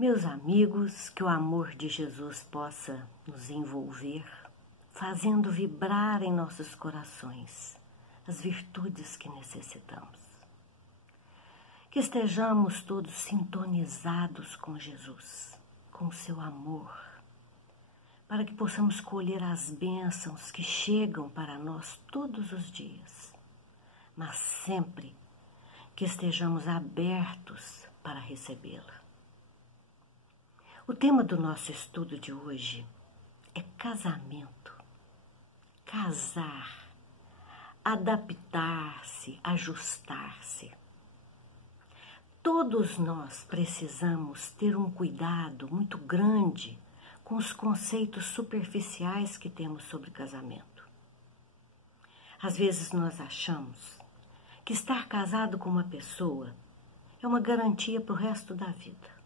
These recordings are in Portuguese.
Meus amigos, que o amor de Jesus possa nos envolver, fazendo vibrar em nossos corações as virtudes que necessitamos. Que estejamos todos sintonizados com Jesus, com o seu amor, para que possamos colher as bênçãos que chegam para nós todos os dias, mas sempre que estejamos abertos para recebê-la. O tema do nosso estudo de hoje é casamento. Casar, adaptar-se, ajustar-se. Todos nós precisamos ter um cuidado muito grande com os conceitos superficiais que temos sobre casamento. Às vezes nós achamos que estar casado com uma pessoa é uma garantia para o resto da vida.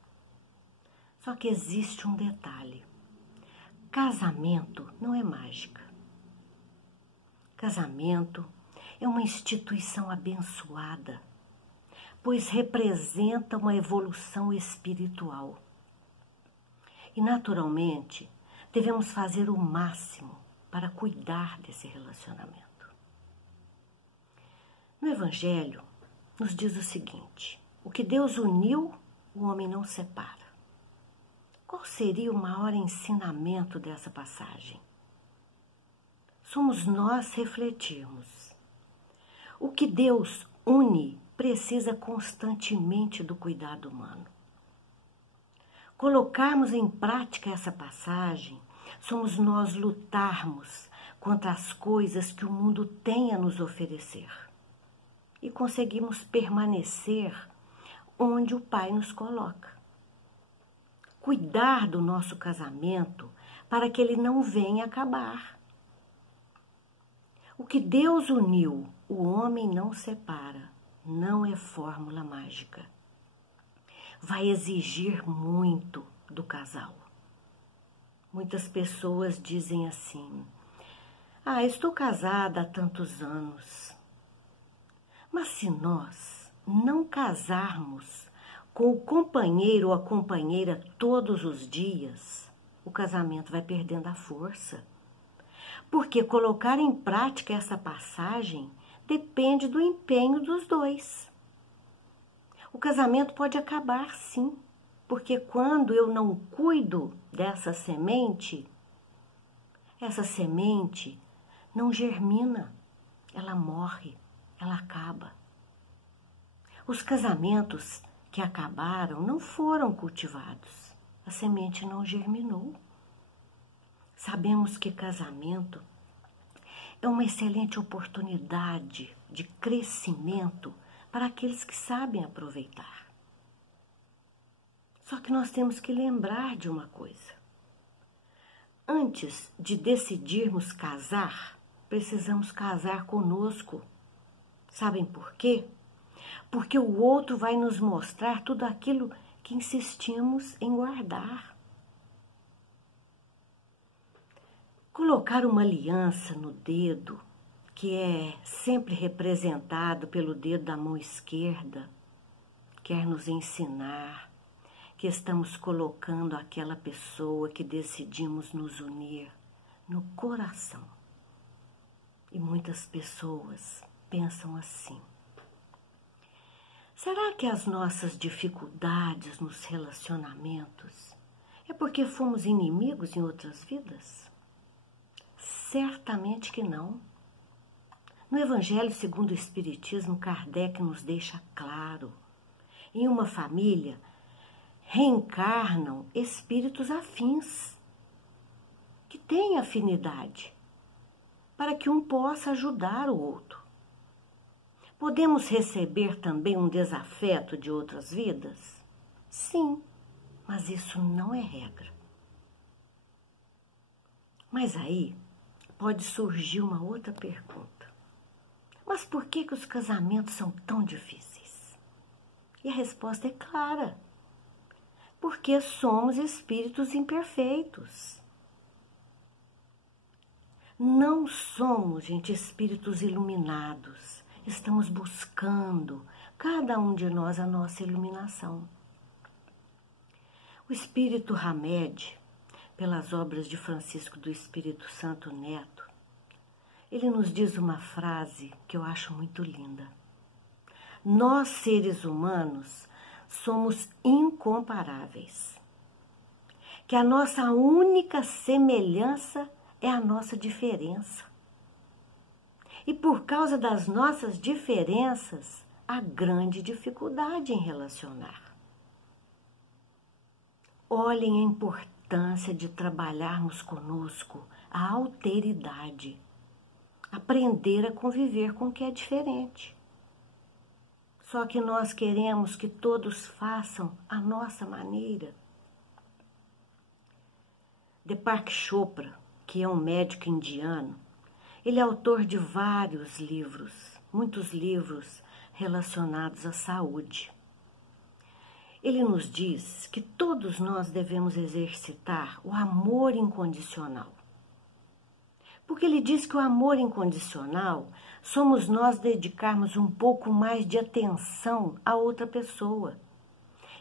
Só que existe um detalhe. Casamento não é mágica. Casamento é uma instituição abençoada, pois representa uma evolução espiritual. E, naturalmente, devemos fazer o máximo para cuidar desse relacionamento. No Evangelho, nos diz o seguinte: o que Deus uniu, o homem não separa. Qual seria o maior ensinamento dessa passagem? Somos nós refletirmos. O que Deus une precisa constantemente do cuidado humano. Colocarmos em prática essa passagem, somos nós lutarmos contra as coisas que o mundo tem a nos oferecer e conseguimos permanecer onde o Pai nos coloca. Cuidar do nosso casamento para que ele não venha acabar. O que Deus uniu, o homem não separa, não é fórmula mágica. Vai exigir muito do casal. Muitas pessoas dizem assim: estou casada há tantos anos. Mas se nós não casarmos com o companheiro ou a companheira todos os dias, o casamento vai perdendo a força. Porque colocar em prática essa passagem depende do empenho dos dois. O casamento pode acabar, sim, porque quando eu não cuido dessa semente, essa semente não germina, ela morre, ela acaba. Os casamentos que acabaram não foram cultivados, a semente não germinou. Sabemos que casamento é uma excelente oportunidade de crescimento para aqueles que sabem aproveitar. Só que nós temos que lembrar de uma coisa. Antes de decidirmos casar, precisamos casar conosco. Sabem por quê? Porque o outro vai nos mostrar tudo aquilo que insistimos em guardar. Colocar uma aliança no dedo, que é sempre representado pelo dedo da mão esquerda, quer nos ensinar que estamos colocando aquela pessoa que decidimos nos unir no coração. E muitas pessoas pensam assim: será que as nossas dificuldades nos relacionamentos é porque fomos inimigos em outras vidas? Certamente que não. No Evangelho segundo o Espiritismo, Kardec nos deixa claro: em uma família reencarnam espíritos afins, que têm afinidade, para que um possa ajudar o outro. Podemos receber também um desafeto de outras vidas? Sim, mas isso não é regra. Mas aí pode surgir uma outra pergunta. Mas por que os casamentos são tão difíceis? E a resposta é clara. Porque somos espíritos imperfeitos. Não somos, gente, espíritos iluminados. Estamos buscando, cada um de nós, a nossa iluminação. O Espírito Hamed, pelas obras de Francisco do Espírito Santo Neto, ele nos diz uma frase que eu acho muito linda. Nós, seres humanos, somos incomparáveis. Que a nossa única semelhança é a nossa diferença. E por causa das nossas diferenças, há grande dificuldade em relacionar. Olhem a importância de trabalharmos conosco a alteridade, aprender a conviver com o que é diferente. Só que nós queremos que todos façam a nossa maneira. Deepak Chopra, que é um médico indiano, ele é autor de vários livros, muitos livros relacionados à saúde. Ele nos diz que todos nós devemos exercitar o amor incondicional. Porque ele diz que o amor incondicional somos nós dedicarmos um pouco mais de atenção a outra pessoa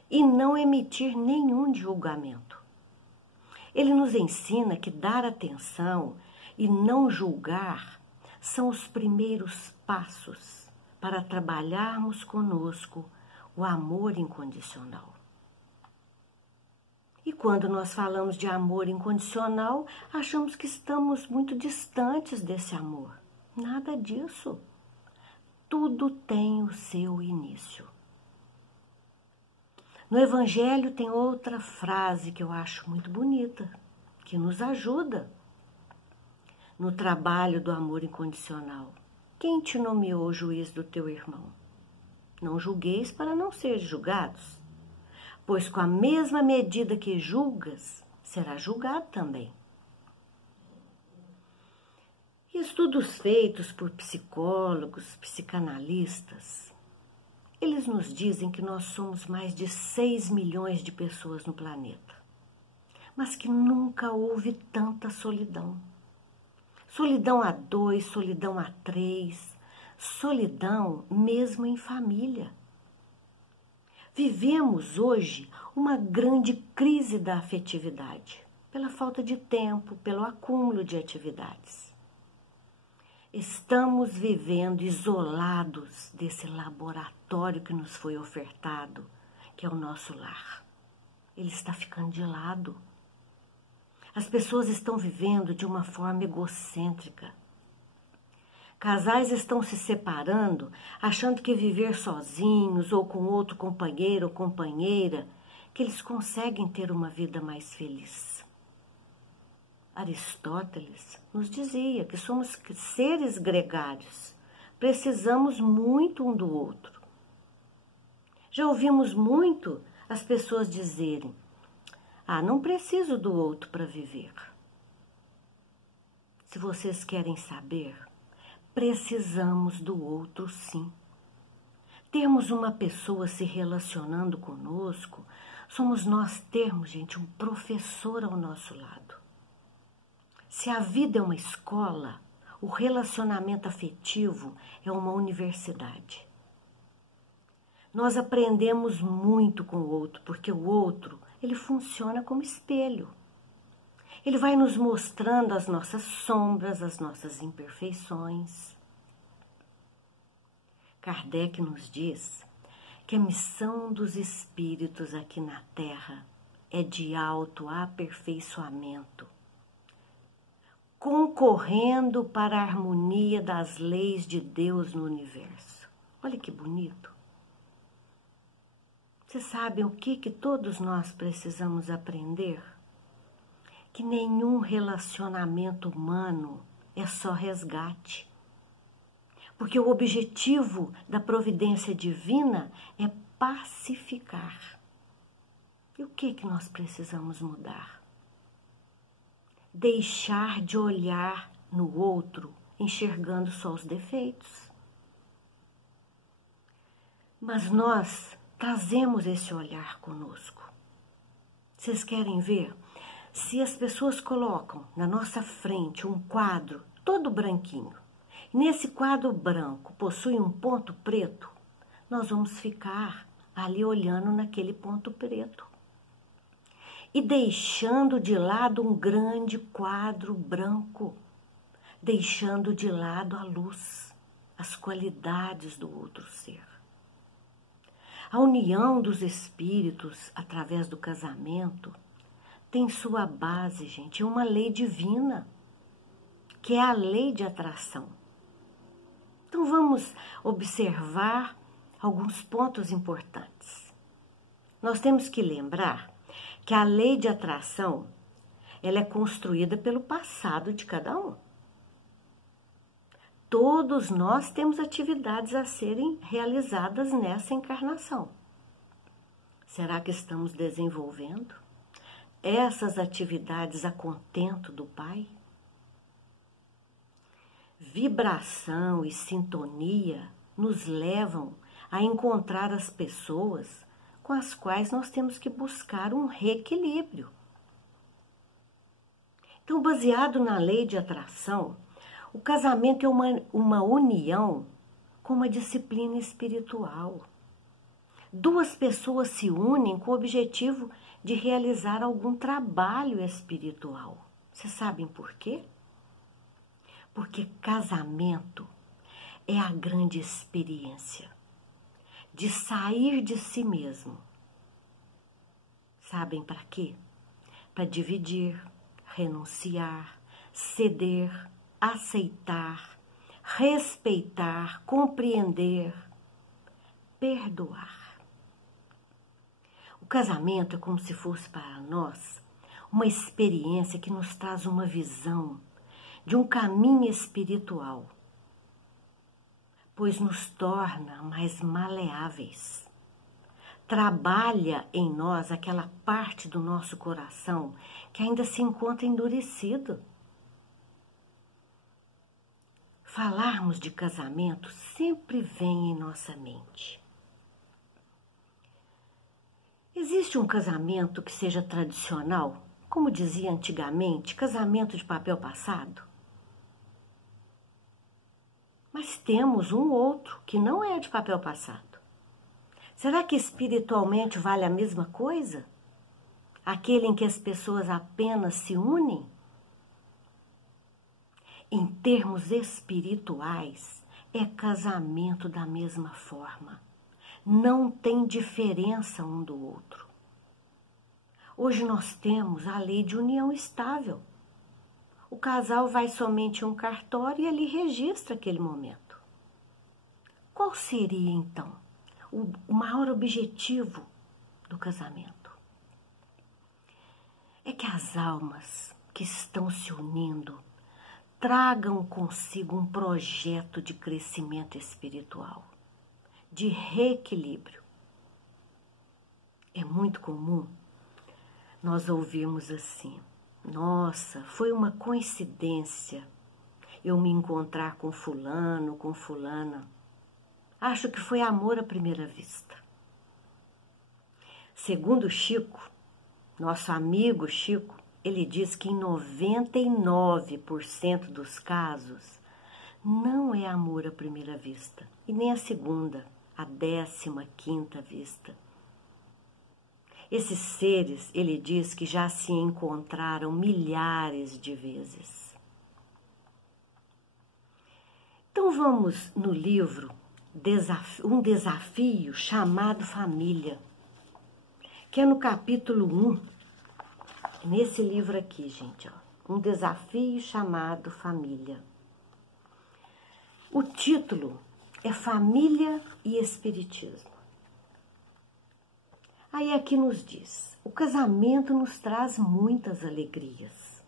e não emitir nenhum julgamento. Ele nos ensina que dar atenção e não julgar são os primeiros passos para trabalharmos conosco o amor incondicional. E quando nós falamos de amor incondicional, achamos que estamos muito distantes desse amor. Nada disso. Tudo tem o seu início. No Evangelho tem outra frase que eu acho muito bonita, que nos ajuda no trabalho do amor incondicional. Quem te nomeou juiz do teu irmão? Não julgueis para não seres julgados, pois com a mesma medida que julgas, será julgado também. Estudos feitos por psicólogos, psicanalistas, eles nos dizem que nós somos mais de 6 milhões de pessoas no planeta, mas que nunca houve tanta solidão. Solidão a 2, solidão a 3, solidão mesmo em família. Vivemos hoje uma grande crise da afetividade, pela falta de tempo, pelo acúmulo de atividades. Estamos vivendo isolados desse laboratório que nos foi ofertado, que é o nosso lar. Ele está ficando de lado. As pessoas estão vivendo de uma forma egocêntrica. Casais estão se separando, achando que viver sozinhos ou com outro companheiro ou companheira, que eles conseguem ter uma vida mais feliz. Aristóteles nos dizia que somos seres gregários, precisamos muito um do outro. Já ouvimos muito as pessoas dizerem: não preciso do outro para viver. Se vocês querem saber, precisamos do outro, sim. Termos uma pessoa se relacionando conosco, somos nós termos, gente, um professor ao nosso lado. Se a vida é uma escola, o relacionamento afetivo é uma universidade. Nós aprendemos muito com o outro, porque o outro, ele funciona como espelho. Ele vai nos mostrando as nossas sombras, as nossas imperfeições. Kardec nos diz que a missão dos espíritos aqui na Terra é de autoaperfeiçoamento, concorrendo para a harmonia das leis de Deus no universo. Olha que bonito. Vocês sabem o que todos nós precisamos aprender? Que nenhum relacionamento humano é só resgate. Porque o objetivo da providência divina é pacificar. E o que nós precisamos mudar? Deixar de olhar no outro, enxergando só os defeitos. Mas nós trazemos esse olhar conosco. Vocês querem ver? Se as pessoas colocam na nossa frente um quadro todo branquinho, e nesse quadro branco possui um ponto preto, nós vamos ficar ali olhando naquele ponto preto. e deixando de lado um grande quadro branco, deixando de lado a luz, as qualidades do outro ser. A união dos espíritos através do casamento tem sua base, gente, em uma lei divina, que é a lei de atração. Então vamos observar alguns pontos importantes. Nós temos que lembrar que a lei de atração, ela é construída pelo passado de cada um. Todos nós temos atividades a serem realizadas nessa encarnação. Será que estamos desenvolvendo essas atividades a contento do Pai? Vibração e sintonia nos levam a encontrar as pessoas com as quais nós temos que buscar um reequilíbrio. Então, baseado na lei de atração, o casamento é uma união com uma disciplina espiritual. Duas pessoas se unem com o objetivo de realizar algum trabalho espiritual. Vocês sabem por quê? Porque casamento é a grande experiência de sair de si mesmo. Sabem para quê? Para dividir, renunciar, ceder, aceitar, respeitar, compreender, perdoar. O casamento é como se fosse para nós uma experiência que nos traz uma visão de um caminho espiritual, pois nos torna mais maleáveis. Trabalha em nós aquela parte do nosso coração que ainda se encontra endurecido. Falarmos de casamento sempre vem em nossa mente. Existe um casamento que seja tradicional, como dizia antigamente, casamento de papel passado? Mas temos um outro que não é de papel passado. Será que espiritualmente vale a mesma coisa? Aquele em que as pessoas apenas se unem? Em termos espirituais, é casamento da mesma forma. Não tem diferença um do outro. Hoje nós temos a lei de união estável. O casal vai somente a um cartório e ele registra aquele momento. Qual seria, então, o maior objetivo do casamento? É que as almas que estão se unindo tragam consigo um projeto de crescimento espiritual, de reequilíbrio. É muito comum nós ouvirmos assim: nossa, foi uma coincidência eu me encontrar com fulano, com fulana. Acho que foi amor à primeira vista. Segundo Chico, nosso amigo Chico, ele diz que em 99% dos casos não é amor à primeira vista, e nem a segunda, a 15ª vista. Esses seres, ele diz que já se encontraram milhares de vezes. Então vamos no livro Um Desafio Chamado Família, que é no capítulo 1, nesse livro aqui, gente, ó, Um Desafio Chamado Família. O título é Família e Espiritismo. Aí aqui nos diz: o casamento nos traz muitas alegrias.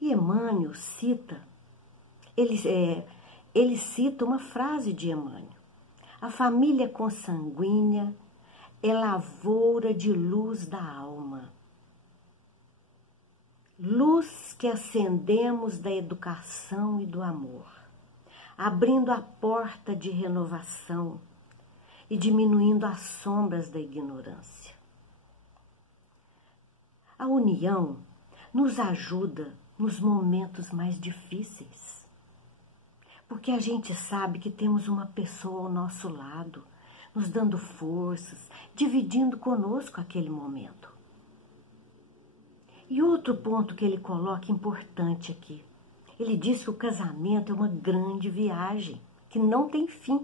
E Emmanuel cita, ele cita uma frase de Emmanuel: a família consanguínea é lavoura de luz da alma. Luz que acendemos da educação e do amor, abrindo a porta de renovação e diminuindo as sombras da ignorância. A união nos ajuda nos momentos mais difíceis, porque a gente sabe que temos uma pessoa ao nosso lado, nos dando forças, dividindo conosco aquele momento. E outro ponto que ele coloca importante aqui, ele diz que o casamento é uma grande viagem, que não tem fim,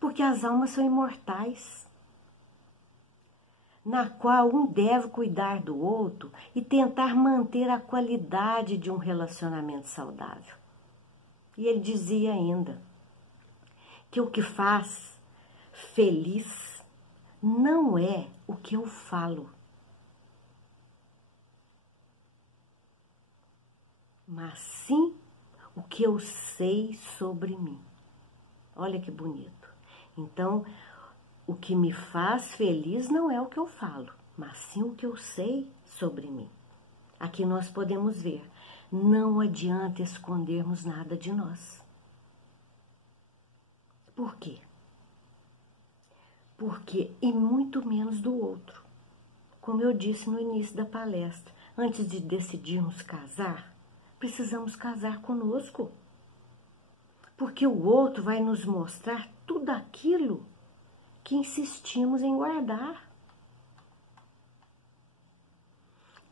porque as almas são imortais, na qual um deve cuidar do outro e tentar manter a qualidade de um relacionamento saudável. E ele dizia ainda que o que faz feliz não é o que eu falo, mas sim o que eu sei sobre mim. Olha que bonito. Então, o que me faz feliz não é o que eu falo, mas sim o que eu sei sobre mim. Aqui nós podemos ver, não adianta escondermos nada de nós. Por quê? Porque, e muito menos do outro. Como eu disse no início da palestra, antes de decidirmos casar, precisamos casar conosco. Porque o outro vai nos mostrar tudo aquilo que insistimos em guardar.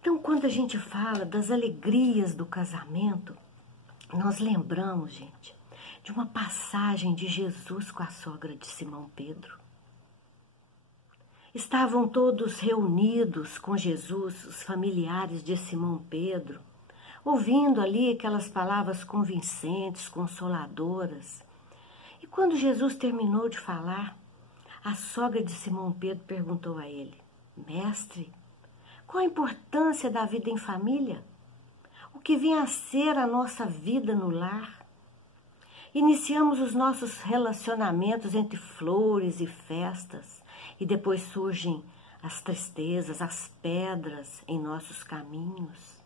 Então, quando a gente fala das alegrias do casamento, nós lembramos, gente, de uma passagem de Jesus com a sogra de Simão Pedro. Estavam todos reunidos com Jesus, os familiares de Simão Pedro, ouvindo ali aquelas palavras convincentes, consoladoras. E quando Jesus terminou de falar, a sogra de Simão Pedro perguntou a ele: Mestre, qual a importância da vida em família? O que vem a ser a nossa vida no lar? Iniciamos os nossos relacionamentos entre flores e festas, e depois surgem as tristezas, as pedras em nossos caminhos.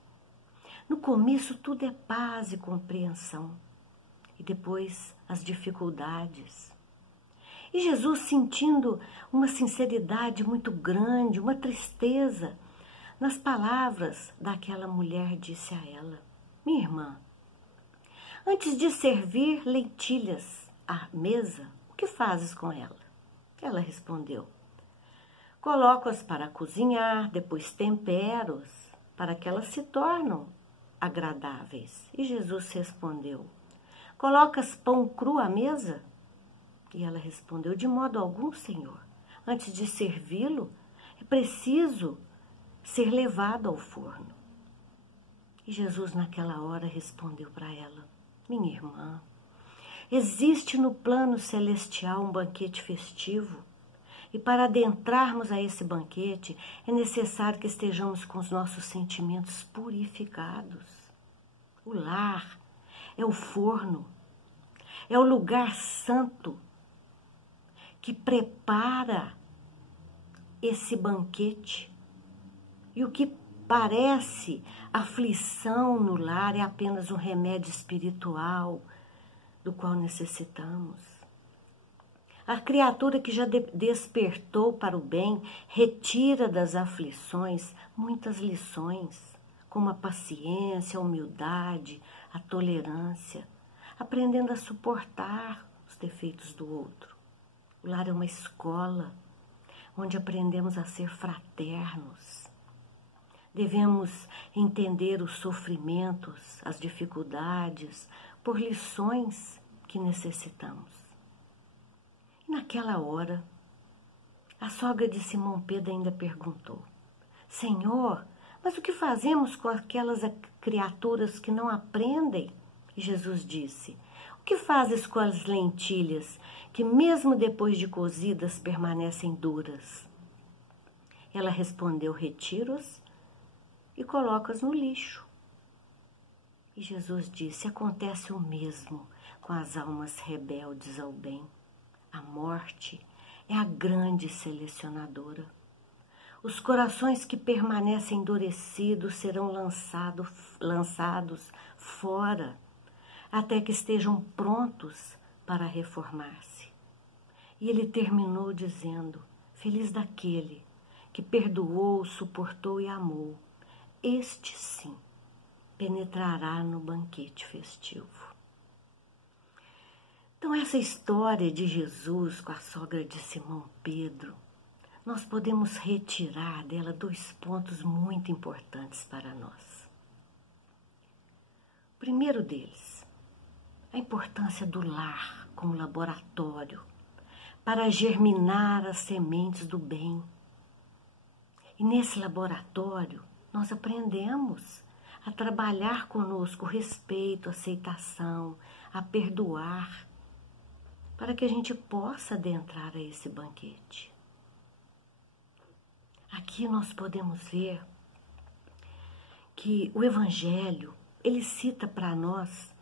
No começo tudo é paz e compreensão, e depois as dificuldades. E Jesus, sentindo uma sinceridade muito grande, uma tristeza, nas palavras daquela mulher, disse a ela: Minha irmã, antes de servir lentilhas à mesa, o que fazes com ela? Ela respondeu: Coloco-as para cozinhar, depois tempero-as, para que elas se tornem agradáveis. E Jesus respondeu: Colocas pão cru à mesa? E ela respondeu: De modo algum, Senhor. Antes de servi-lo, é preciso ser levado ao forno. E Jesus, naquela hora, respondeu para ela: Minha irmã, existe no plano celestial um banquete festivo, e para adentrarmos a esse banquete é necessário que estejamos com os nossos sentimentos purificados. O lar é o forno, é o lugar santo que prepara esse banquete. E o que parece aflição no lar é apenas um remédio espiritual do qual necessitamos. A criatura que já despertou para o bem retira das aflições muitas lições, como a paciência, a humildade, a tolerância, aprendendo a suportar os defeitos do outro. O lar é uma escola onde aprendemos a ser fraternos. Devemos entender os sofrimentos, as dificuldades, por lições que necessitamos. E naquela hora, a sogra de Simão Pedro ainda perguntou: Senhor, mas o que fazemos com aquelas criaturas que não aprendem? E Jesus disse: O que fazes com as lentilhas que mesmo depois de cozidas permanecem duras? Ela respondeu: Retiro-as e coloco-as no lixo. E Jesus disse: Acontece o mesmo com as almas rebeldes ao bem. A morte é a grande selecionadora. Os corações que permanecem endurecidos serão lançados fora, até que estejam prontos para reformar-se. E ele terminou dizendo: Feliz daquele que perdoou, suportou e amou. Este sim penetrará no banquete festivo. Então, essa história de Jesus com a sogra de Simão Pedro, nós podemos retirar dela 2 pontos muito importantes para nós. O primeiro deles, a importância do lar como laboratório para germinar as sementes do bem. E nesse laboratório, nós aprendemos a trabalhar conosco respeito, aceitação, a perdoar, para que a gente possa adentrar a esse banquete. Aqui nós podemos ver que o Evangelho, ele cita para nós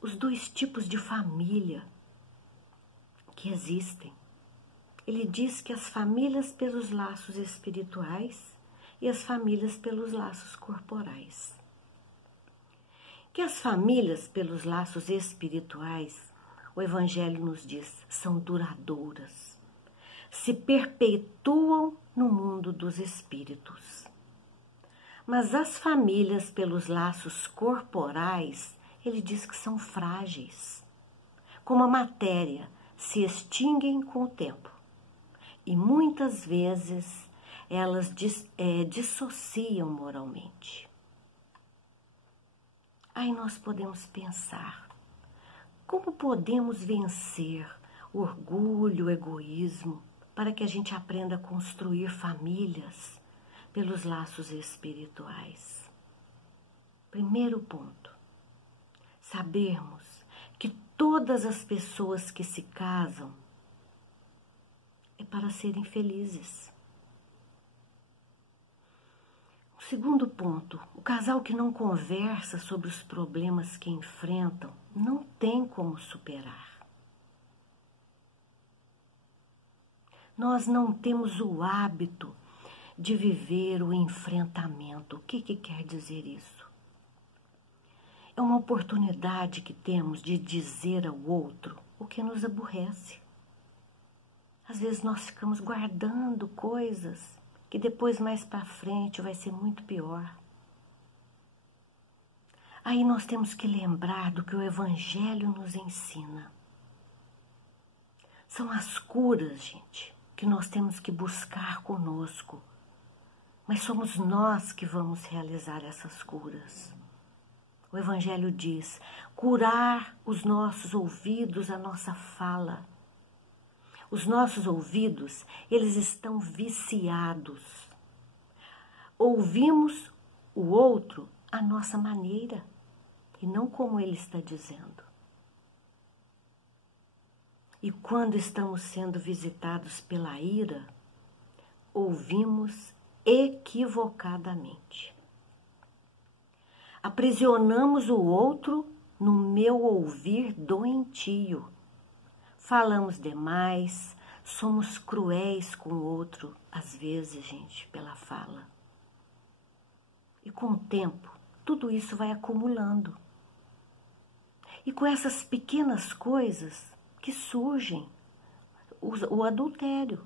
os 2 tipos de família que existem. Ele diz que as famílias pelos laços espirituais e as famílias pelos laços corporais. Que as famílias pelos laços espirituais, o Evangelho nos diz, são duradouras, se perpetuam no mundo dos espíritos. Mas as famílias pelos laços corporais, ele diz que são frágeis, como a matéria, se extinguem com o tempo. E muitas vezes elas dissociam moralmente. Aí nós podemos pensar, como podemos vencer o orgulho, o egoísmo, para que a gente aprenda a construir famílias pelos laços espirituais? Primeiro ponto, sabermos que todas as pessoas que se casam é para serem felizes. O segundo ponto, o casal que não conversa sobre os problemas que enfrentam não tem como superar. Nós não temos o hábito de viver o enfrentamento. O que quer dizer isso? É uma oportunidade que temos de dizer ao outro o que nos aborrece. Às vezes nós ficamos guardando coisas que depois, mais para frente, vai ser muito pior. Aí nós temos que lembrar do que o Evangelho nos ensina. São as curas, gente, que nós temos que buscar conosco. Mas somos nós que vamos realizar essas curas. O Evangelho diz, curar os nossos ouvidos, a nossa fala. Os nossos ouvidos, eles estão viciados. Ouvimos o outro à nossa maneira e não como ele está dizendo. E quando estamos sendo visitados pela ira, ouvimos equivocadamente. Aprisionamos o outro no meu ouvir doentio. Falamos demais, somos cruéis com o outro, às vezes, gente, pela fala. E com o tempo, tudo isso vai acumulando. E com essas pequenas coisas que surgem, o adultério.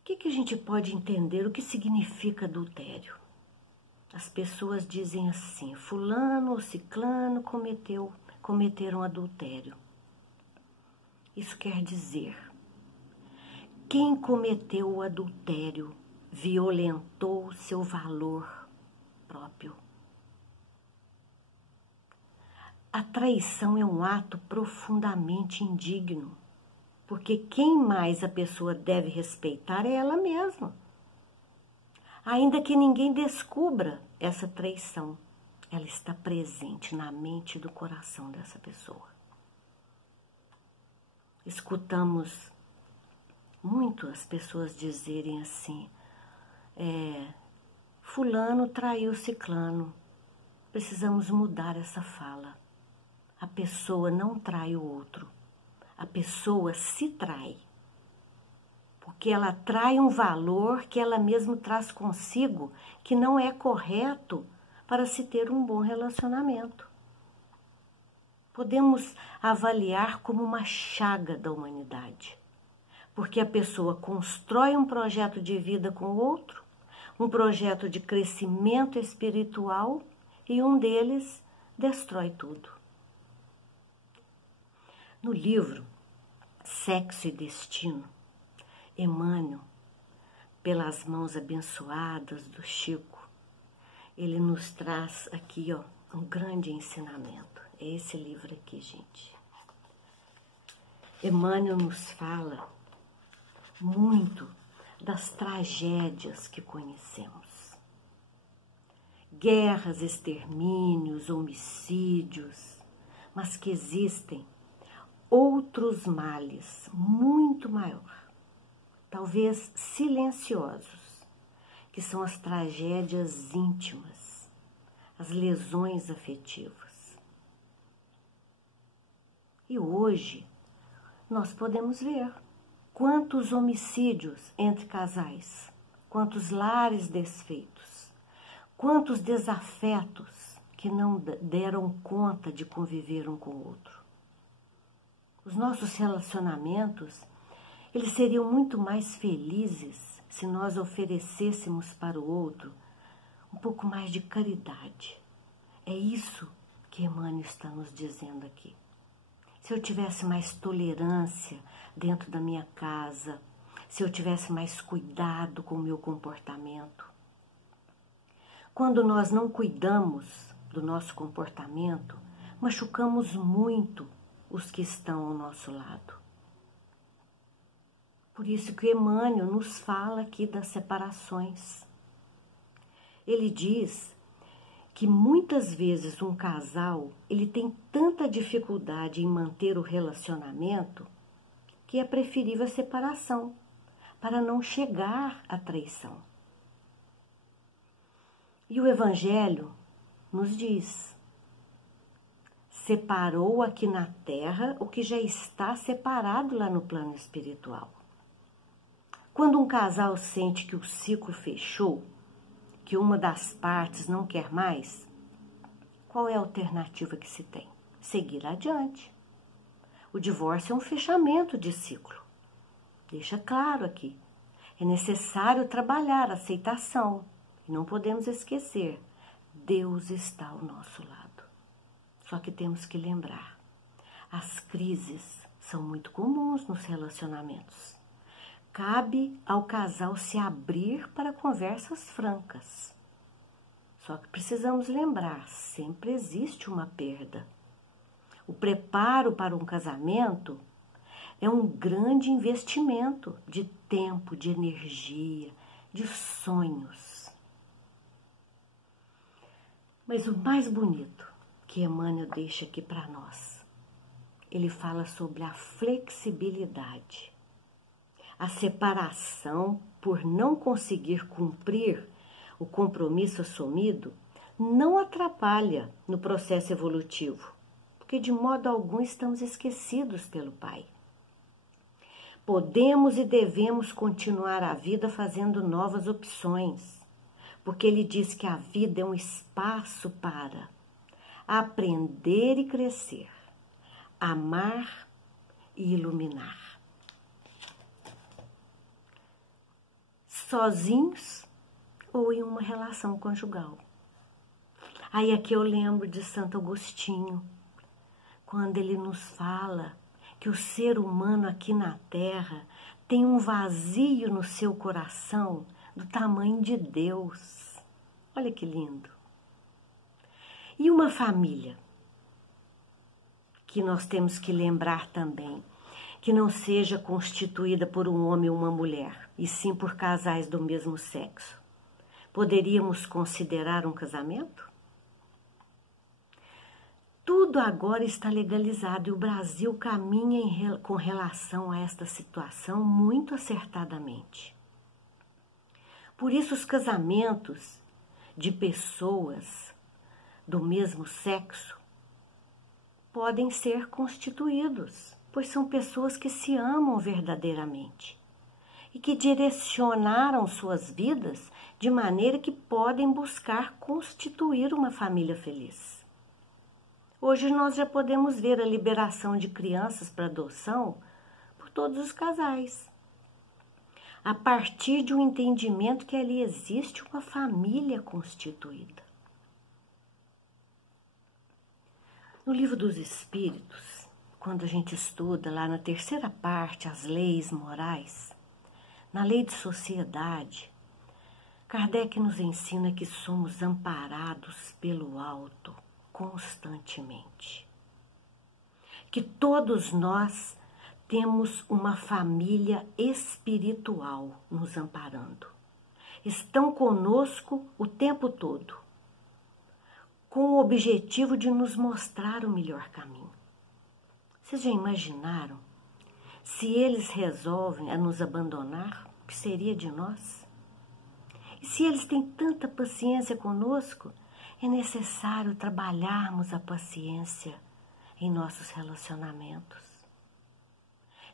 O que a gente pode entender? O que significa adultério? As pessoas dizem assim, fulano ou ciclano cometeram adultério. Isso quer dizer, quem cometeu o adultério violentou seu valor próprio. A traição é um ato profundamente indigno, porque quem mais a pessoa deve respeitar é ela mesma. Ainda que ninguém descubra essa traição, ela está presente na mente e do coração dessa pessoa. Escutamos muito as pessoas dizerem assim, fulano traiu ciclano, precisamos mudar essa fala. A pessoa não trai o outro, a pessoa se trai. Porque ela trai um valor que ela mesma traz consigo, que não é correto para se ter um bom relacionamento. Podemos avaliar como uma chaga da humanidade, porque a pessoa constrói um projeto de vida com o outro, um projeto de crescimento espiritual, e um deles destrói tudo. No livro Sexo e Destino, Emmanuel, pelas mãos abençoadas do Chico, ele nos traz aqui, um grande ensinamento. É esse livro aqui, gente. Emmanuel nos fala muito das tragédias que conhecemos. Guerras, extermínios, homicídios, mas que existem outros males muito maior, talvez silenciosos, que são as tragédias íntimas, as lesões afetivas. E hoje nós podemos ver quantos homicídios entre casais, quantos lares desfeitos, quantos desafetos que não deram conta de conviver um com o outro. Os nossos relacionamentos, eles seriam muito mais felizes se nós oferecêssemos para o outro um pouco mais de caridade. É isso que Emmanuel está nos dizendo aqui. Se eu tivesse mais tolerância dentro da minha casa, se eu tivesse mais cuidado com o meu comportamento. Quando nós não cuidamos do nosso comportamento, machucamos muito os que estão ao nosso lado. Por isso que Emmanuel nos fala aqui das separações. Ele diz que muitas vezes um casal, ele tem tanta dificuldade em manter o relacionamento que é preferível a separação, para não chegar à traição. E o Evangelho nos diz: separou aqui na terra o que já está separado lá no plano espiritual. Quando um casal sente que o ciclo fechou, que uma das partes não quer mais, qual é a alternativa que se tem? Seguir adiante. O divórcio é um fechamento de ciclo. Deixa claro aqui. É necessário trabalhar a aceitação. E não podemos esquecer, Deus está ao nosso lado. Só que temos que lembrar, as crises são muito comuns nos relacionamentos. Cabe ao casal se abrir para conversas francas. Só que precisamos lembrar, sempre existe uma perda. O preparo para um casamento é um grande investimento de tempo, de energia, de sonhos. Mas o mais bonito que Emmanuel deixa aqui para nós, ele fala sobre a flexibilidade. A separação, por não conseguir cumprir o compromisso assumido, não atrapalha no processo evolutivo, porque de modo algum estamos esquecidos pelo Pai. Podemos e devemos continuar a vida fazendo novas opções, porque ele diz que a vida é um espaço para aprender e crescer, amar e iluminar. Sozinhos ou em uma relação conjugal. Aí aqui eu lembro de Santo Agostinho, quando ele nos fala que o ser humano aqui na Terra tem um vazio no seu coração do tamanho de Deus. Olha que lindo. E uma família, que nós temos que lembrar também, que não seja constituída por um homem ou uma mulher, e sim por casais do mesmo sexo. Poderíamos considerar um casamento? Tudo agora está legalizado e o Brasil caminha com relação a esta situação muito acertadamente. Por isso, os casamentos de pessoas do mesmo sexo podem ser constituídos, pois são pessoas que se amam verdadeiramente e que direcionaram suas vidas de maneira que podem buscar constituir uma família feliz. Hoje nós já podemos ver a liberação de crianças para adoção por todos os casais, a partir de um entendimento que ali existe uma família constituída. No Livro dos Espíritos, quando a gente estuda lá na terceira parte as leis morais, na lei de sociedade, Kardec nos ensina que somos amparados pelo alto constantemente. Que todos nós temos uma família espiritual nos amparando. Estão conosco o tempo todo, com o objetivo de nos mostrar o melhor caminho. Vocês já imaginaram? Se eles resolvem a nos abandonar, o que seria de nós? E se eles têm tanta paciência conosco, é necessário trabalharmos a paciência em nossos relacionamentos.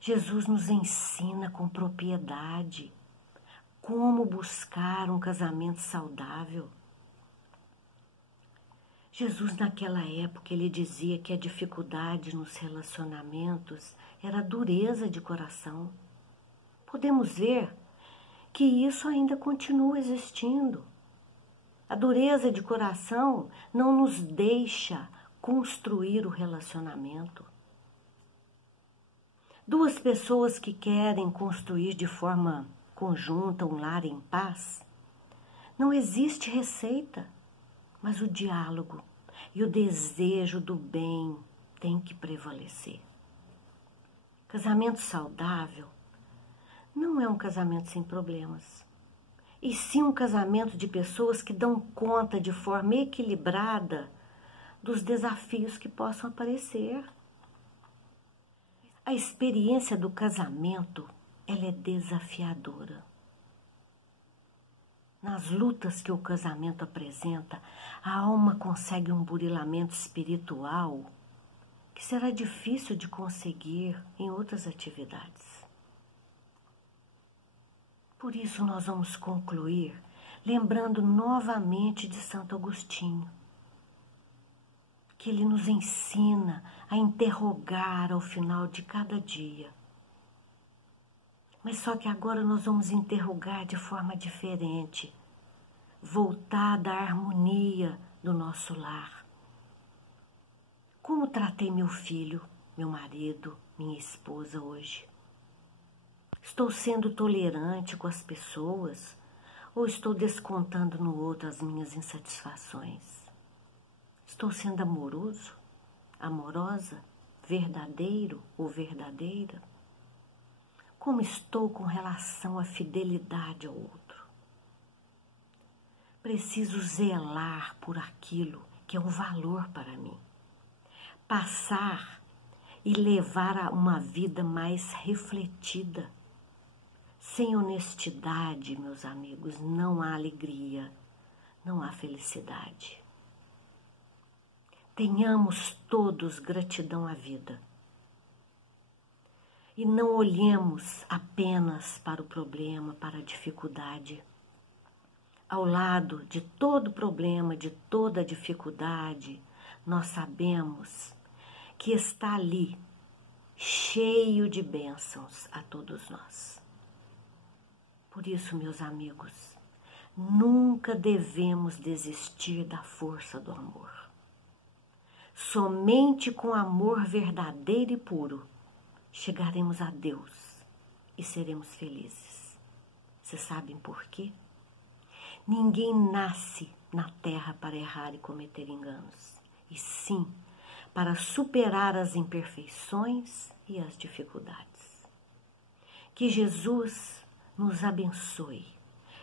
Jesus nos ensina com propriedade como buscar um casamento saudável. Jesus, naquela época, ele dizia que a dificuldade nos relacionamentos era a dureza de coração. Podemos ver que isso ainda continua existindo. A dureza de coração não nos deixa construir o relacionamento. Duas pessoas que querem construir de forma conjunta um lar em paz, não existe receita, mas o diálogo e o desejo do bem tem que prevalecer. Casamento saudável não é um casamento sem problemas, e sim um casamento de pessoas que dão conta de forma equilibrada dos desafios que possam aparecer. A experiência do casamento, ela é desafiadora. Nas lutas que o casamento apresenta, a alma consegue um burilamento espiritual que será difícil de conseguir em outras atividades. Por isso nós vamos concluir lembrando novamente de Santo Agostinho, que ele nos ensina a interrogar ao final de cada dia. Mas só que agora nós vamos interrogar de forma diferente, voltada à harmonia do nosso lar. Como tratei meu filho, meu marido, minha esposa hoje? Estou sendo tolerante com as pessoas ou estou descontando no outro as minhas insatisfações? Estou sendo amoroso, amorosa, verdadeiro ou verdadeira? Como estou com relação à fidelidade ao outro? Preciso zelar por aquilo que é um valor para mim. Passar e levar a uma vida mais refletida. Sem honestidade, meus amigos, não há alegria, não há felicidade. Tenhamos todos gratidão à vida. E não olhemos apenas para o problema, para a dificuldade. Ao lado de todo problema, de toda dificuldade, nós sabemos que está ali, cheio de bênçãos a todos nós. Por isso, meus amigos, nunca devemos desistir da força do amor. Somente com amor verdadeiro e puro chegaremos a Deus e seremos felizes. Vocês sabem por quê? Ninguém nasce na terra para errar e cometer enganos, e sim para superar as imperfeições e as dificuldades. Que Jesus nos abençoe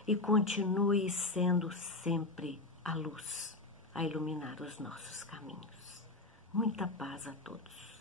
e continue sendo sempre a luz a iluminar os nossos caminhos. Muita paz a todos.